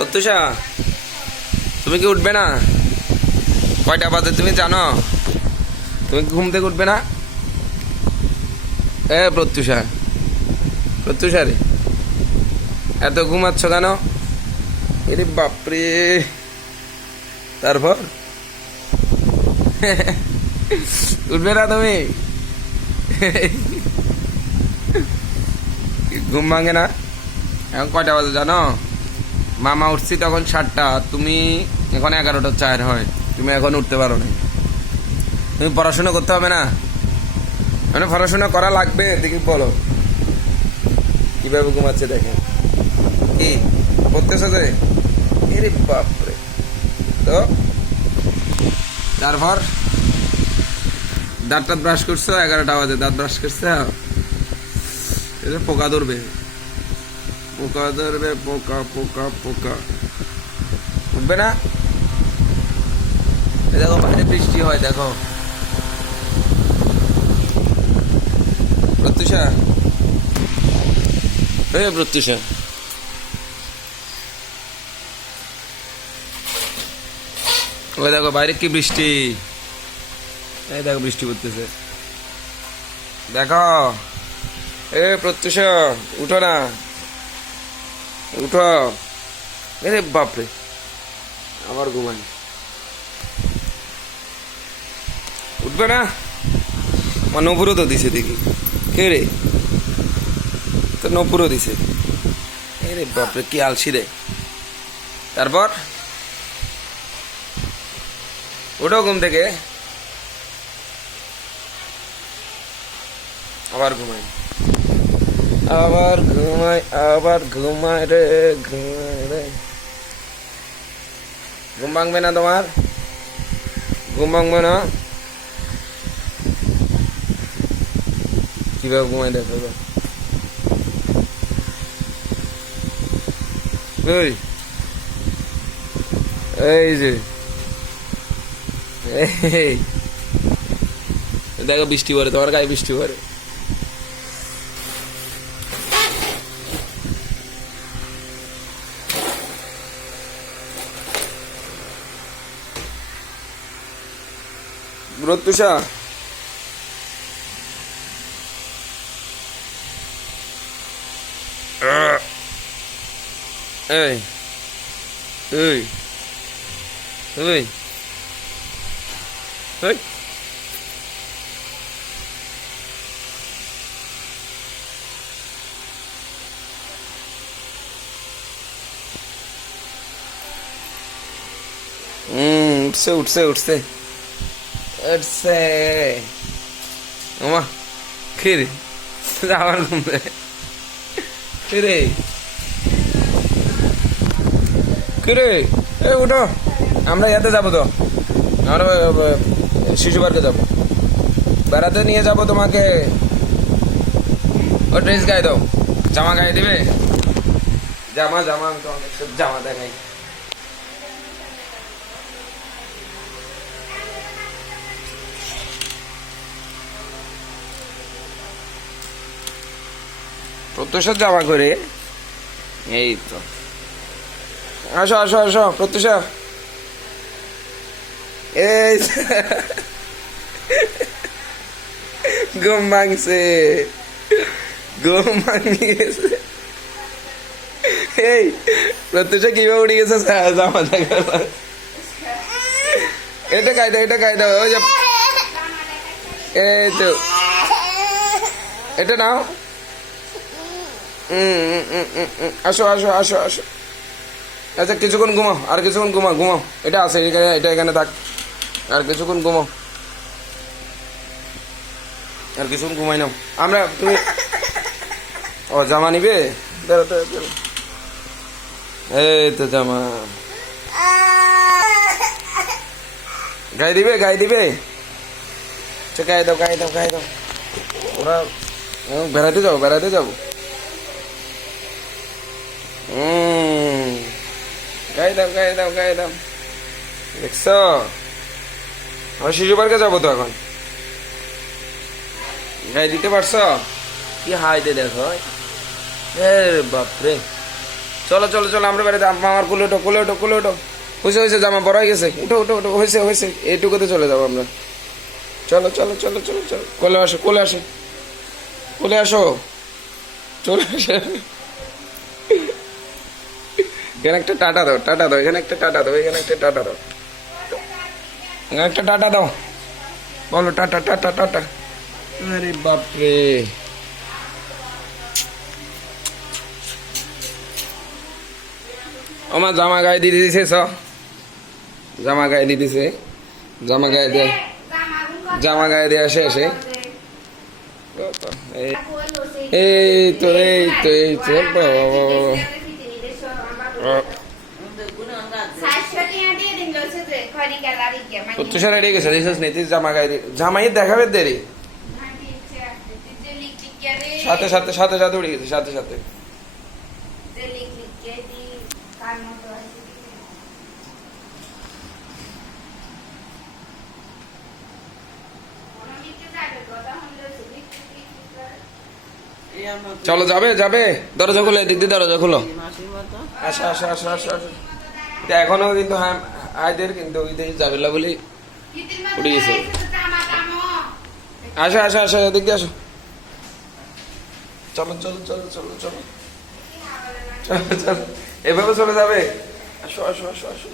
প্রত্যুষা, তুমি কি উঠবে না? কয়টা বাজে তুমি জানো? তুমি ঘুম থেকে উঠবে না? এ প্রত্যুষা, প্রত্যুষা রে, এত ঘুমাচ্ছ কেন? এরে বাপরে। তারপর উঠবে না তুমি? ঘুম ভাঙে না? এখন কয়টা বাজে জানো? মামা উঠছি তখন 7টা, তুমি এখন 11টা 4 হয়। তুমি এখন উঠতে পারো না। তুমি পড়াশোনা করতে হবে না? মানে পড়াশোনা করা লাগবে, দেখি বলো কিভাবে ঘুমাচ্ছে দেখেন। কি পড়তেছো যে? এরে বাপরে। তো তারপর দাঁত ব্রাশ করছো? 11টা বাজে দাঁত ব্রাশ করছো? পোকা ধরবে, পোকা ধরবে, পোকা পোকা পোকা। উঠবে না? দেখো বাইরে বৃষ্টি হয়, দেখো। প্রত্যুষা, প্রত্যুষা, ওই দেখো বাইরে কি বৃষ্টি। এই দেখো বৃষ্টি পড়তেছে, দেখো। প্রত্যুষা, উঠো না, উঠো। আরে বাপরে, আবার ঘুমাই। উঠবে না? আমার নপুরও তো দিছে, দেখি কে রে? তো নপুরও দিছে। আরে বাপরে, কি আলসি রে। তারপর উঠো ঘুম থেকে, আবার ঘুমাই, আবার ঘুমাই, আবার ঘুমাই রে, ঘুমাই রে। ঘুম ভাঙবে না তোমার? ঘুম ভাঙবে না? কিভাবে ঘুমাই দেখো। এই যে এই দেখো বৃষ্টি পড়ে, তোমার গায়ে বৃষ্টি পড়ে। প্রত্যুষা, এই এই এই এই উঠছে উঠছে উঠছে উঠছে। ওমা, খিরে আবার ঘুমবে। খিরে খিরে, এই উঠো, আমরা ইয়াতে যাবো তো, আমরা শিশু পার্কে যাবো, বেড়াতে নিয়ে যাবো তোমাকে। ও ড্রেস গায়ে দাও, জামা গায়ে দিবে? জামা জামা, আমি তোমাকে জামা দেখাই। প্রত্যুষার জামা করে, এই তো। আসো আসো আসো প্রত্যুষা, এই ঘুম ভাঙছে, ঘুম ভাঙিয়েছে। এই প্রত্যুষা কিভাবে উঠে গেছে জামা দেখা। এটা খাই দাও, এটা খাই দাও। ওই যে এই তো, এটা নাও। আসো আসো আসো আসো। আচ্ছা কিছুক্ষণ ঘুমাও, আর কিছুক্ষণ ঘুমাও, ঘুমাও। এটা আছে, এটা এখানে থাক, আর কিছুক্ষণ ঘুমাও, আর কিছুক্ষণ ঘুমাই নাও। আমরা তুমি ও জামা নিবে? এই তো জামা গায়ে দিবে, গায়ে দিবে। গায়ে দাও, গায়ে দাও, গায়ে দাও। ওরা বেড়াতে যাবো, বেড়াতে যাবো। গায়ে দাও, গায়ে দাও, গায়ে দাও। দেখছ, আমরা শিশু পার্কে যাবো তো এখন। গায়ে দিতে পারছ? কি হাইতে দেখো, বাপরে। চলো চলো চলো আমরা বাড়িতে মামার কোলে ওঠো কোলে ওঠো কোলে ওঠো। হয়েছে হয়েছে জামা বড় হয়ে গেছে, উঠো উঠো উঠো, হয়েছে হয়েছে, এইটুকুতে চলে যাবো আমরা। চলো চলো চলো চলো চলো, কোলে আসো কোলে আসো কোলে আসো, চলে আসো। এখানে একটা টাটা দাও, টাটা দাও, এখানে একটা টাটা দাও, এখানে একটা টাটা দাও, এখানে একটা টাটা দাও, বলো টাটা টাটা টাটা। আরে বাপরে, আমার জামা গায়ে দিয়ে দিছে, জামা গায়ে দিয়ে দিছে, জামা গায়ে দিয়ে, জামা গায়ে দিয়ে আসে এসে এই তো এই তো এই তো তুষার রেডি গেছে, দেখছিস নীতিশ জামা গায়ে দিয়ে, জামাই দেখাবে দেরি, সাথে সাথে সাথে সাথে উড়ে গেছে, সাথে সাথে। চলো যাবে যাবে, দরজা খুলো, এদিক দিয়ে দরজা খুলো, আসো আসো আসো আসো আসো। এখনো কিন্তু হায়দের কিন্তু ওই দিকে যাবে না বলে উঠে গেছে। আসো আসো আসো, এদিক দিয়ে আসো, চলো চলো চলো চলো চলো চলো চলো, এভাবে চলে যাবে, আসো আসো আসো আসো,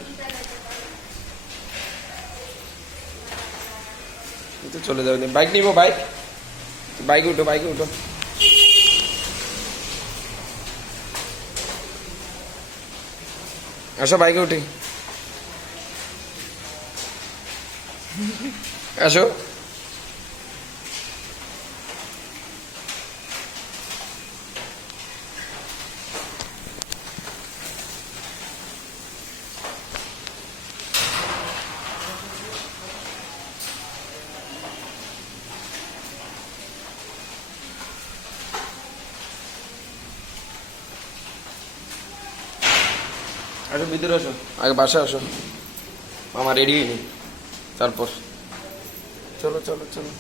চলে যাবে। বাইক নিবো, বাইক, বাইকে উঠো, বাইকে উঠো, আসো বাইকে উঠি, আসো। আসো ভিতরে আসো, আগে বাসা আসো, মামা রেডি হয়নি, তারপর চলো চলো চলো।